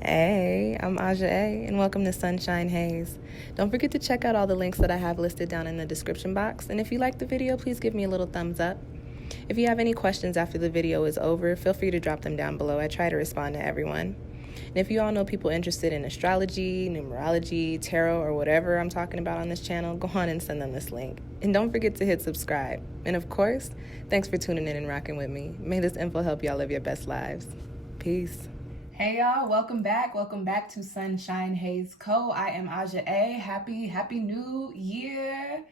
Hey, I'm Aja A, and welcome to Sunshine Haze. Don't forget to check out all the links that I have listed down in the description box, and if you like the video, please give me a little thumbs up. If you have any questions after the video is over, feel free to drop them down below. I try to respond to everyone. And if you all know people interested in astrology, numerology, tarot, or whatever I'm talking about on this channel, go on and send them this link. And don't forget to hit subscribe. And of course, thanks for tuning in and rocking with me. May this info help y'all live your best lives. Peace. Hey y'all, welcome back to Sunshine Haze Co. I am Aja A. Happy new year.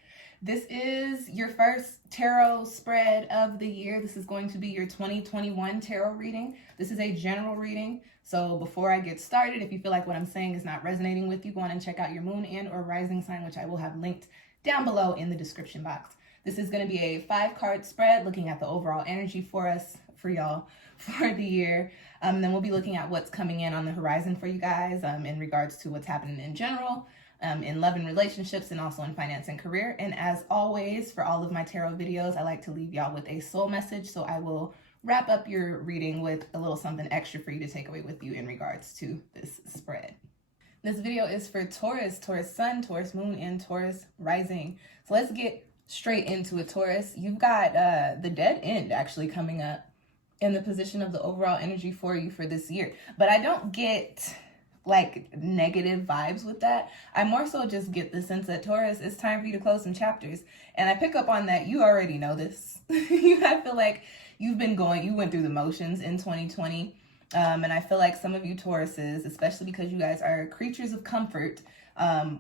This is your first tarot spread of the year. This is going to be your 2021 tarot reading. This is a general reading. So before I get started, if you feel like what I'm saying is not resonating with you, go on and check out your moon and or rising sign, which I will have linked down below in the description box. This is going to be a 5-card spread looking at the overall energy for us, for y'all, for the year. Then we'll be looking at what's coming in on the horizon for you guys in regards to what's happening in general, in love and relationships, and also in finance and career. And as always, for all of my tarot videos, I like to leave y'all with a soul message. So I will wrap up your reading with a little something extra for you to take away with you in regards to this spread. This video is for Taurus, Taurus Sun, Taurus Moon, and Taurus Rising. So let's get straight into it, Taurus. You've got the dead end actually coming up in the position of the overall energy for you for this year. But I don't get like negative vibes with that. I more so just get the sense that Taurus, it's time for you to close some chapters. And I pick up on that. You already know this. I feel like you went through the motions in 2020. And I feel like some of you Tauruses, especially because you guys are creatures of comfort,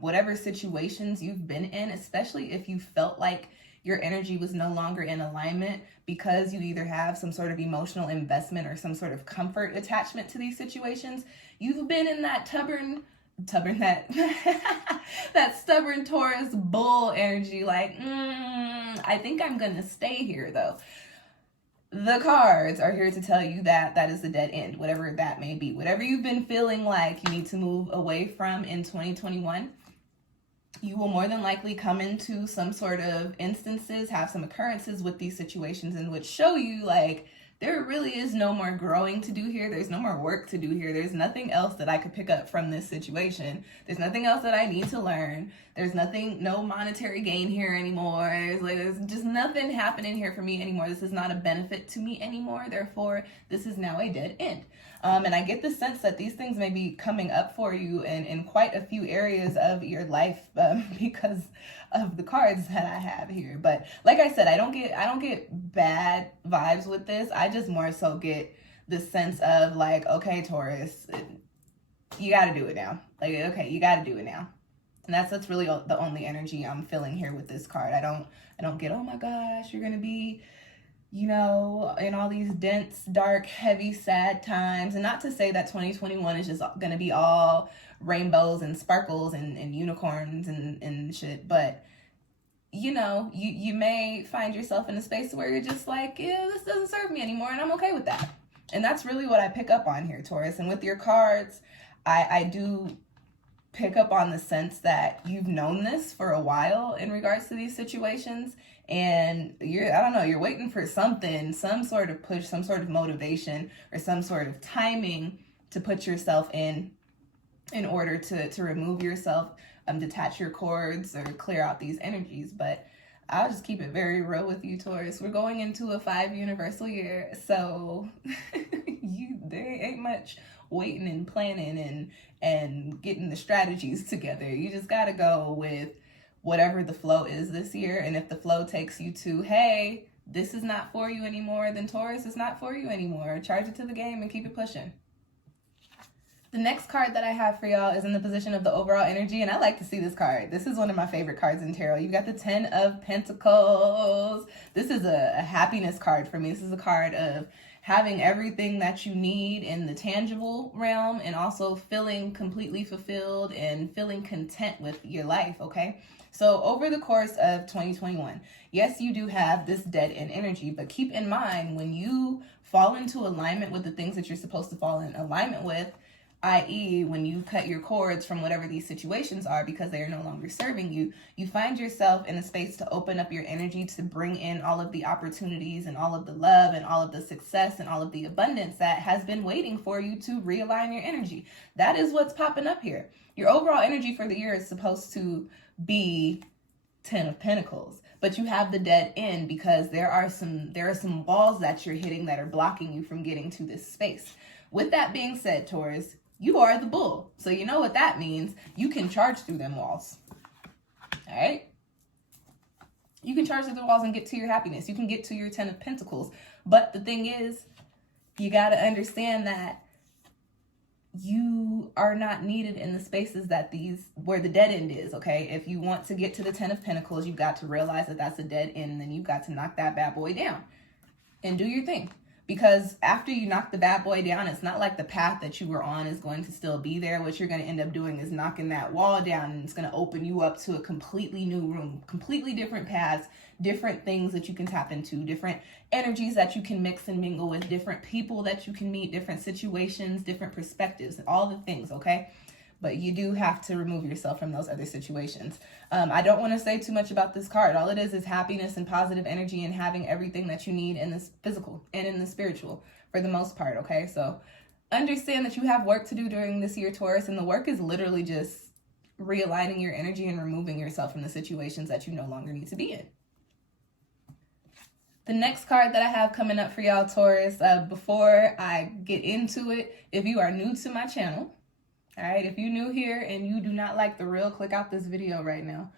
whatever situations you've been in, especially if you felt like your energy was no longer in alignment because you either have some sort of emotional investment or some sort of comfort attachment to these situations, you've been in that that stubborn Taurus bull energy, like, I think I'm gonna stay here though. The cards are here to tell you that that is the dead end, whatever that may be. Whatever you've been feeling like you need to move away from in 2021, you will more than likely come into some sort of instances, have some occurrences with these situations in which show you like there really is no more growing to do here. There's no more work to do here. There's nothing else that I could pick up from this situation. There's nothing else that I need to learn. There's no monetary gain here anymore. There's just nothing happening here for me anymore. This is not a benefit to me anymore. Therefore, this is now a dead end. And I get the sense that these things may be coming up for you in quite a few areas of your life because of the cards that I have here. But like I said, I don't get bad vibes with this. I just more so get the sense of like, okay, Taurus, you got to do it now. Like, okay, you got to do it now. And that's really the only energy I'm feeling here with this card. I don't get, oh my gosh, you're going to be, you know, in all these dense, dark, heavy, sad times. And not to say that 2021 is just going to be all rainbows and sparkles and unicorns and shit. But, you know, you may find yourself in a space where you're just like, yeah, this doesn't serve me anymore. And I'm okay with that. And that's really what I pick up on here, Taurus. And with your cards, I do pick up on the sense that you've known this for a while in regards to these situations. And you're waiting for something, some sort of push, some sort of motivation, or some sort of timing to put yourself in order to remove yourself, detach your cords, or clear out these energies. But I'll just keep it very real with you, Taurus. We're going into a 5 universal year, so there ain't much waiting and planning and getting the strategies together. You just got to go with whatever the flow is this year. And if the flow takes you to, hey, this is not for you anymore, then Taurus is not for you anymore. Charge it to the game and keep it pushing. The next card that I have for y'all is in the position of the overall energy, and I like to see this card. This is one of my favorite cards in tarot. You've got the 10 of Pentacles. This is a happiness card for me. This is a card of having everything that you need in the tangible realm and also feeling completely fulfilled and feeling content with your life, okay? So over the course of 2021, yes, you do have this dead end energy, but keep in mind when you fall into alignment with the things that you're supposed to fall in alignment with, i.e. when you cut your cords from whatever these situations are because they are no longer serving you, you find yourself in a space to open up your energy to bring in all of the opportunities and all of the love and all of the success and all of the abundance that has been waiting for you to realign your energy. That is what's popping up here. Your overall energy for the year is supposed to be 10 of Pentacles, but you have the dead end because there are some walls that you're hitting that are blocking you from getting to this space. With that being said, Taurus, you are the bull. So you know what that means. You can charge through them walls. All right? You can charge through the walls and get to your happiness. You can get to your 10 of Pentacles. But the thing is, you got to understand that you are not needed in the spaces that where the dead end is, okay? If you want to get to the 10 of Pentacles, you've got to realize that that's a dead end, and then you've got to knock that bad boy down and do your thing. Because after you knock the bad boy down, it's not like the path that you were on is going to still be there. What you're going to end up doing is knocking that wall down, and it's going to open you up to a completely new room, completely different paths, different things that you can tap into, different energies that you can mix and mingle with, different people that you can meet, different situations, different perspectives, all the things, okay? But you do have to remove yourself from those other situations. I don't want to say too much about this card. All it is happiness and positive energy and having everything that you need in this physical and in the spiritual for the most part, okay? So understand that you have work to do during this year, Taurus, and the work is literally just realigning your energy and removing yourself from the situations that you no longer need to be in. The next card that I have coming up for y'all, Taurus, before I get into it, if you are new to my channel, all right, if you're new here and you do not like the real, click out this video right now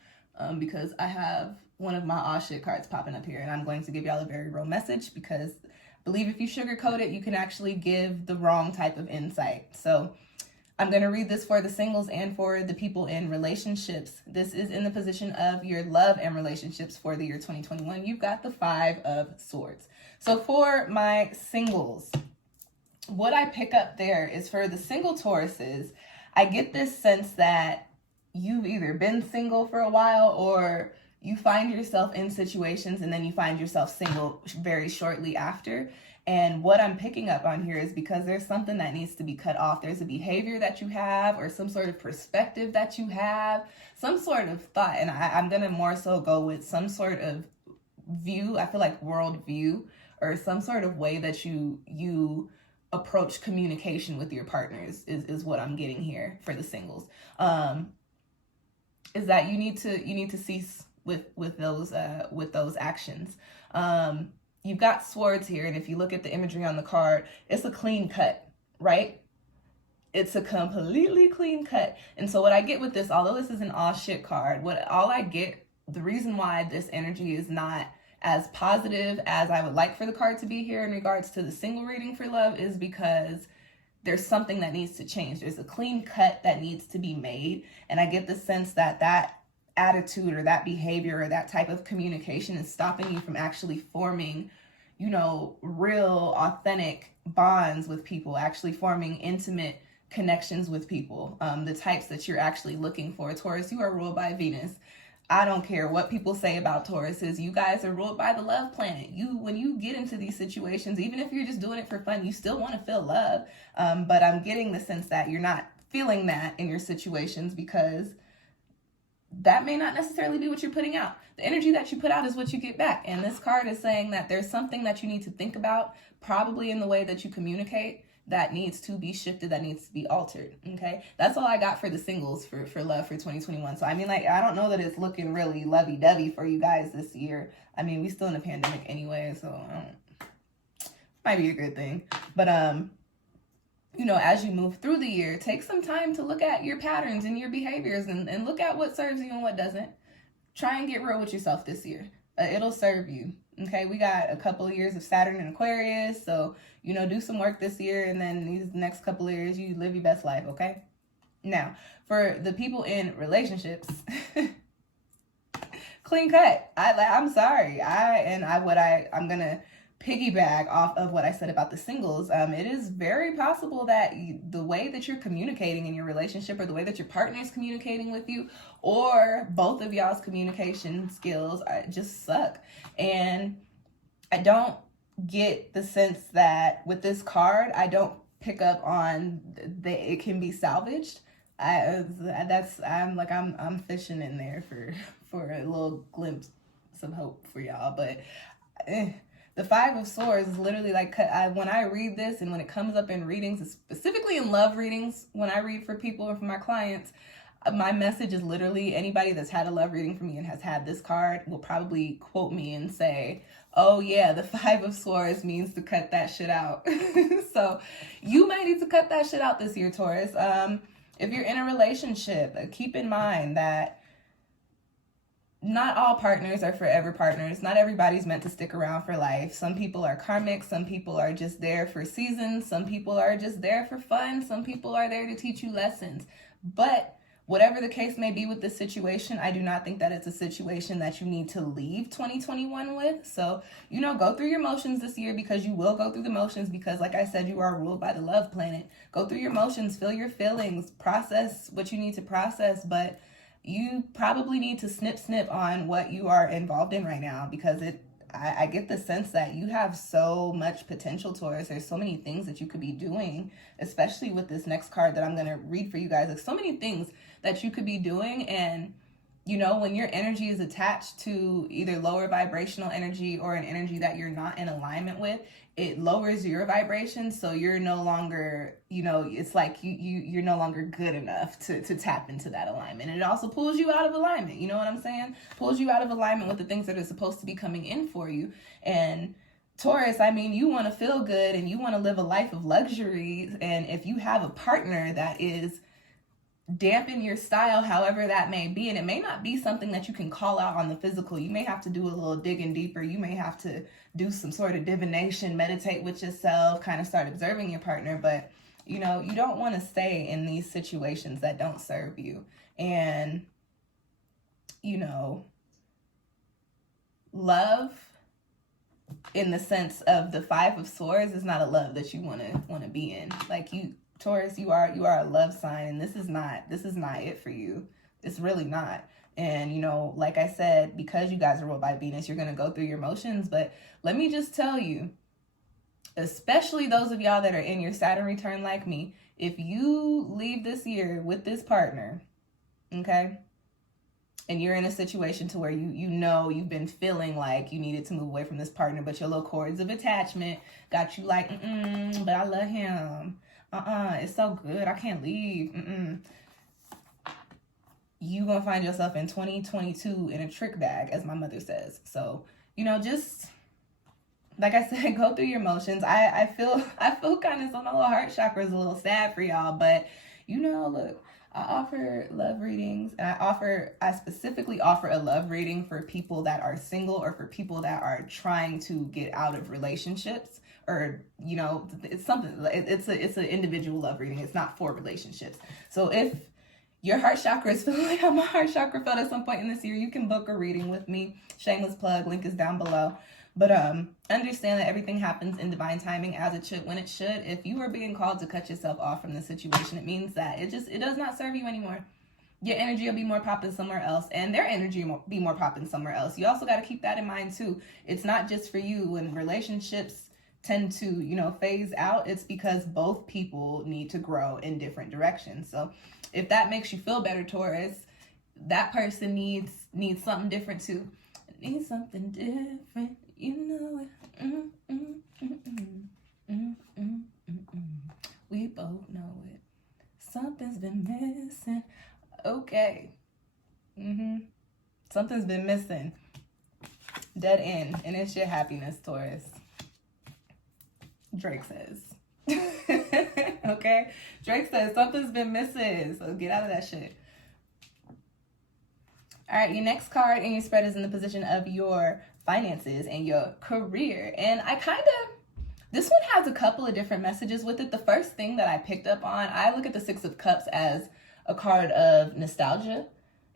because I have one of my aw shit cards popping up here, and I'm going to give y'all a very real message because I believe if you sugarcoat it, you can actually give the wrong type of insight. So I'm going to read this for the singles and for the people in relationships. This is in the position of your love and relationships for the year 2021. You've got the 5 of Swords. So for my singles, what I pick up there is for the single Tauruses, I get this sense that you've either been single for a while or you find yourself in situations and then you find yourself single very shortly after. And what I'm picking up on here is because there's something that needs to be cut off. There's a behavior that you have or some sort of perspective that you have, some sort of thought. And I'm going to more so go with some sort of view. I feel like world view or some sort of way that you approach communication with your partners is what I'm getting here for the singles. Is that you need to cease with those actions. You've got swords here, and if you look at the imagery on the card, it's a clean cut, right? It's a completely clean cut. And so what I get with this, although this is an all shit card, the reason why this energy is not as positive as I would like for the card to be here in regards to the single reading for love is because there's something that needs to change. There's a clean cut that needs to be made. And I get the sense that that attitude or that behavior or that type of communication is stopping you from actually forming, real authentic bonds with people, actually forming intimate connections with people, the types that you're actually looking for. Taurus, you are ruled by Venus. I don't care what people say about Tauruses. You guys are ruled by the love planet. When you get into these situations, even if you're just doing it for fun, you still want to feel love. But I'm getting the sense that you're not feeling that in your situations because that may not necessarily be what you're putting out. The energy that you put out is what you get back. And this card is saying that there's something that you need to think about, probably in the way that you communicate, that needs to be shifted, that needs to be altered, okay? That's all I got for the singles for love for 2021. So, I don't know that it's looking really lovey-dovey for you guys this year. We still in a pandemic anyway, so might be a good thing. But, as you move through the year, take some time to look at your patterns and your behaviors and look at what serves you and what doesn't. Try and get real with yourself this year. It'll serve you. Okay, we got a couple of years of Saturn in Aquarius, so, do some work this year, and then these next couple of years, you live your best life, okay? Now, for the people in relationships, clean cut. I'm sorry. I'm going to piggyback off of what I said about the singles. It is very possible that the way that you're communicating in your relationship or the way that your partner is communicating with you or both of y'all's communication skills just suck. And I don't get the sense that with this card, I don't pick up on that it can be salvaged. I'm fishing in there for a little glimpse of hope for y'all. But the Five of Swords is literally like, when I read this and when it comes up in readings, specifically in love readings, when I read for people or for my clients, my message is literally anybody that's had a love reading for me and has had this card will probably quote me and say, oh yeah, the Five of Swords means to cut that shit out. So you might need to cut that shit out this year, Taurus. If you're in a relationship, keep in mind that not all partners are forever partners. Not everybody's meant to stick around for life. Some people are karmic. Some people are just there for seasons. Some people are just there for fun. Some people are there to teach you lessons. But whatever the case may be with this situation, I do not think that it's a situation that you need to leave 2021 with. So, go through your motions this year, because you will go through the motions, because like I said, you are ruled by the love planet. Go through your motions, feel your feelings, process what you need to process, but you probably need to snip on what you are involved in right now, because I get the sense that you have so much potential, Taurus. There's so many things that you could be doing, especially with this next card that I'm going to read for you guys. There's so many things that you could be doing. And, when your energy is attached to either lower vibrational energy or an energy that you're not in alignment with, it lowers your vibration. So you're no longer, it's like you're no longer good enough to tap into that alignment. And it also pulls you out of alignment. You know what I'm saying? Pulls you out of alignment with the things that are supposed to be coming in for you. And Taurus, you want to feel good and you want to live a life of luxury. And if you have a partner that is dampen your style, however that may be, and it may not be something that you can call out on the physical. You may have to do a little digging deeper. You may have to do some sort of divination, meditate with yourself, kind of start observing your partner. But you don't want to stay in these situations that don't serve you. And love in the sense of the Five of Swords is not a love that you want to be in. Like, Taurus, you are a love sign, and this is not it for you. It's really not. And, like I said, because you guys are ruled by Venus, you're going to go through your motions. But let me just tell you, especially those of y'all that are in your Saturn return like me, if you leave this year with this partner, okay, and you're in a situation to where you've been feeling like you needed to move away from this partner, but your little cords of attachment got you like, but I love him. It's so good. I can't leave. You gonna find yourself in 2022 in a trick bag, as my mother says. So, just like I said, go through your emotions. I feel kind of, so my little heart chakra is a little sad for y'all, but look, I offer love readings, and I specifically offer a love reading for people that are single or for people that are trying to get out of relationships, or it's something. It's an individual love reading. It's not for relationships. So if your heart chakra is feeling like how my heart chakra felt at some point in this year, you can book a reading with me. Shameless plug. Link is down below. But understand that everything happens in divine timing, as it should, when it should. If you are being called to cut yourself off from the situation, it means that it does not serve you anymore. Your energy will be more popping somewhere else, and their energy will be more popping somewhere else. You also got to keep that in mind too. It's not just for you. When relationships tend to, phase out, it's because both people need to grow in different directions. So if that makes you feel better, Taurus, that person needs something different too. Needs something different. You know it. We both know it. Something's been missing. Okay. Something's been missing. Dead end. And it's your happiness, Taurus. Drake says. Okay? Drake says something's been missing. So get out of that shit. All right, your next card in your spread is in the position of your finances and your career. And this one has a couple of different messages with it. The first thing that I picked up on, I look at the Six of Cups as a card of nostalgia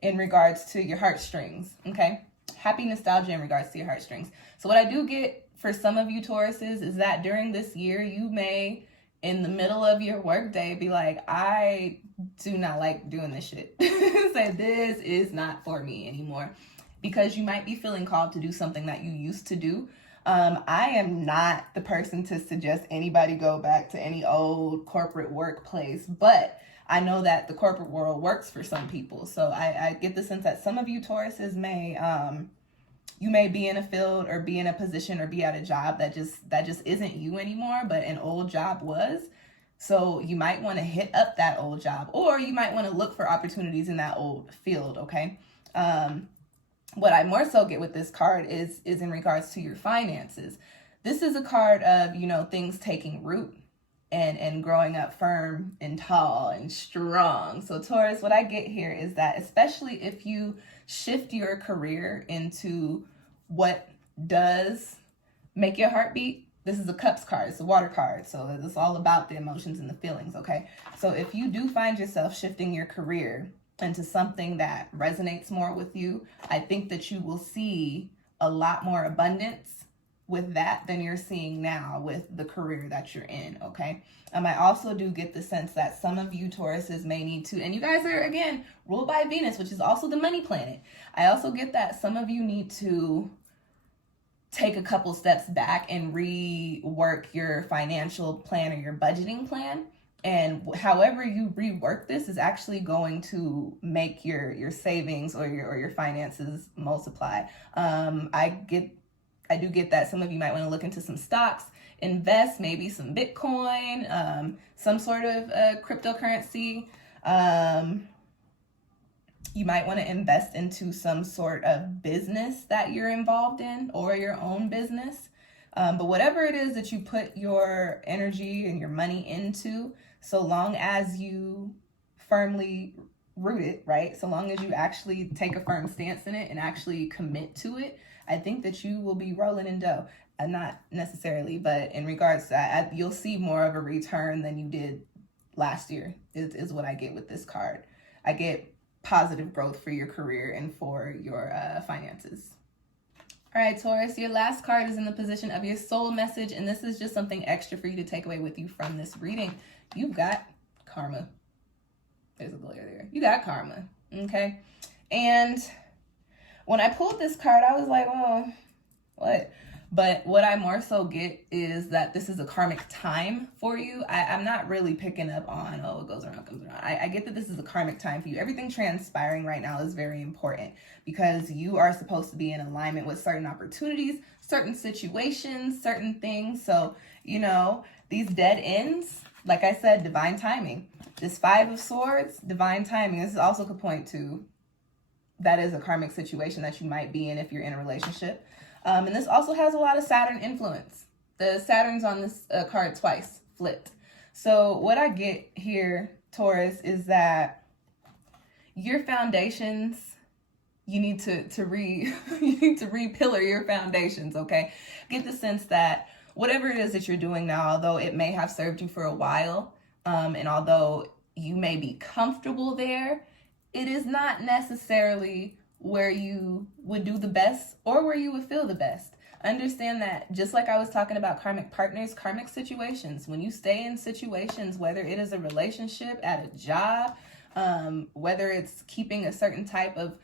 in regards to your heartstrings, okay? Happy nostalgia in regards to your heartstrings. So what I do get for some of you Tauruses is that during this year, you may, in the middle of your workday, be like, I do not like doing this shit. Say, this is not for me anymore. Because you might be feeling called to do something that you used to do, I am not the person to suggest anybody go back to any old corporate workplace, but I know that the corporate world works for some people. So I get the sense that some of you Tauruses may, you may be in a field or be in a position or be at a job that just isn't you anymore, but an old job was. So you might want to hit up that old job, or you might want to look for opportunities in that old field, okay? What I more so get with this card is in regards to your finances. This is a card of, you know, things taking root and growing up firm and tall and strong. So Taurus, what I get here is that especially if you shift your career into what does make your heart beat, this is a cups card, it's a water card, so it's all about the emotions and the feelings, okay? So if you do find yourself shifting your career into something that resonates more with you, I think that you will see a lot more abundance with that than you're seeing now with the career that you're in, okay? I also do get the sense that some of you Tauruses may need to, and you guys are, again, ruled by Venus, which is also the money planet. I also get that some of you need to take a couple steps back and rework your financial plan or your budgeting plan. And however you rework this is actually going to make your savings or your finances multiply. I do get that some of you might want to look into some stocks, invest, maybe some Bitcoin, some sort of cryptocurrency. You might want to invest into some sort of business that you're involved in or your own business. But whatever it is that you put your energy and your money into, so long as you firmly root it, right? So long as you actually take a firm stance in it and actually commit to it, I think that you will be rolling in dough. Not necessarily, but in regards to that, you'll see more of a return than you did last year is what I get with this card. I get positive growth for your career and for your finances. All right, Taurus, your last card is in the position of your soul message, and this is just something extra for you to take away with you from this reading. You've got karma. There's a glare there. You got karma, okay? And when I pulled this card, I was like, oh, what? But what I more so get is that this is a karmic time for you. I'm not really picking up on, oh, it goes around, comes around. I get that this is a karmic time for you. Everything transpiring right now is very important because you are supposed to be in alignment with certain opportunities, certain situations, certain things. So, you know, these dead ends, like I said, divine timing. This Five of Swords, divine timing. This also could point to that is a karmic situation that you might be in if you're in a relationship. And this also has a lot of Saturn influence. The Saturn's on this card twice, flipped. So what I get here, Taurus, is that your foundations, you need to re-pillar your foundations, okay? Get the sense that whatever it is that you're doing now, although it may have served you for a while, and although you may be comfortable there, it is not necessarily where you would do the best or where you would feel the best. Understand that just like I was talking about karmic partners, karmic situations, when you stay in situations, whether it is a relationship, at a job, whether it's keeping a certain type of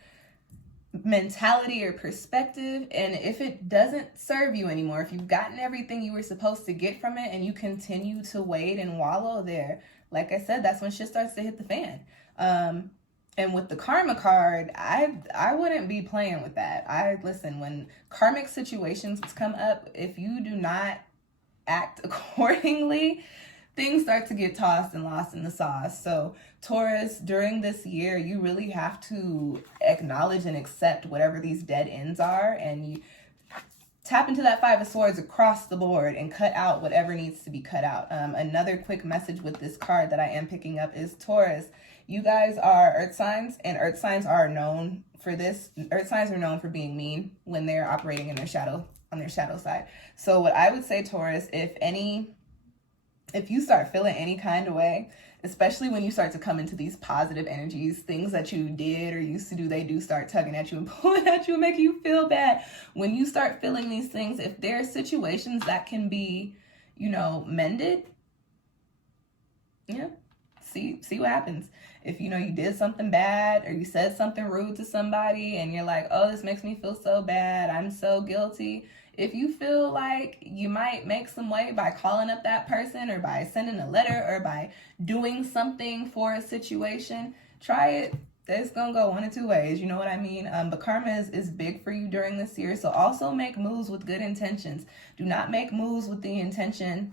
mentality or perspective, and if it doesn't serve you anymore, if you've gotten everything you were supposed to get from it and you continue to wade and wallow there, like I said, that's when shit starts to hit the fan. And with the karma card, I wouldn't be playing with that. Listen, when karmic situations come up, if you do not act accordingly, things start to get tossed and lost in the sauce. So Taurus, during this year, you really have to acknowledge and accept whatever these dead ends are, and you tap into that Five of Swords across the board and cut out whatever needs to be cut out. Another quick message with this card that I am picking up is Taurus, you guys are earth signs, and earth signs are known for this. Earth signs are known for being mean when they're operating in their shadow, on their shadow side. So what I would say, Taurus, if you start feeling any kind of way, especially when you start to come into these positive energies, things that you did or used to do, they do start tugging at you and pulling at you and making you feel bad. When you start feeling these things, if there are situations that can be, you know, mended, yeah, see what happens. If, you know, you did something bad or you said something rude to somebody and you're like, oh, this makes me feel so bad, I'm so guilty. If you feel like you might make some way by calling up that person or by sending a letter or by doing something for a situation, try it. It's gonna go one of two ways, you know what I mean? But karma is big for you during this year, so also make moves with good intentions. Do not make moves with the intention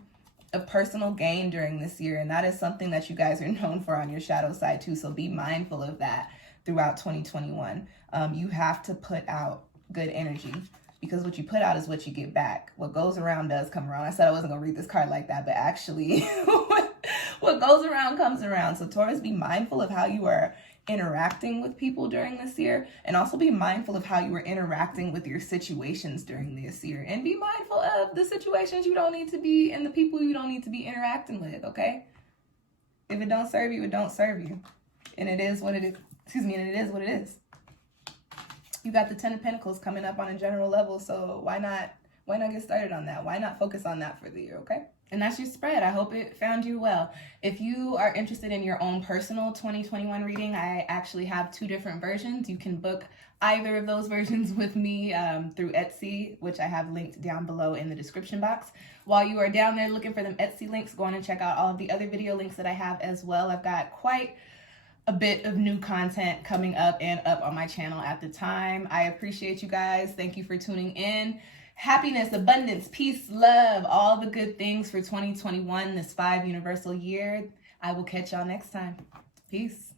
of personal gain during this year, and that is something that you guys are known for on your shadow side too, so be mindful of that throughout 2021. You have to put out good energy, because what you put out is what you get back. What goes around does come around. I said I wasn't gonna read this card like that, but actually what goes around comes around. So Taurus, be mindful of how you are interacting with people during this year, and also be mindful of how you are interacting with your situations during this year, and be mindful of the situations you don't need to be and the people you don't need to be interacting with. Okay, if it don't serve you, it don't serve you, and it is what it is. And it is what it is. You got the 10 of Pentacles coming up on a general level, so why not get started on that? Why not focus on that for the year? Okay. And that's your spread. I hope it found you well. If you are interested in your own personal 2021 reading, I actually have 2 different versions. You can book either of those versions with me through Etsy, which I have linked down below in the description box. While you are down there looking for them Etsy links, go on and check out all of the other video links that I have as well. I've got quite a bit of new content coming up and up on my channel at the time. I appreciate you guys. Thank you for tuning in. Happiness, abundance, peace, love, all the good things for 2021, this 5 universal year. I will catch y'all next time. Peace.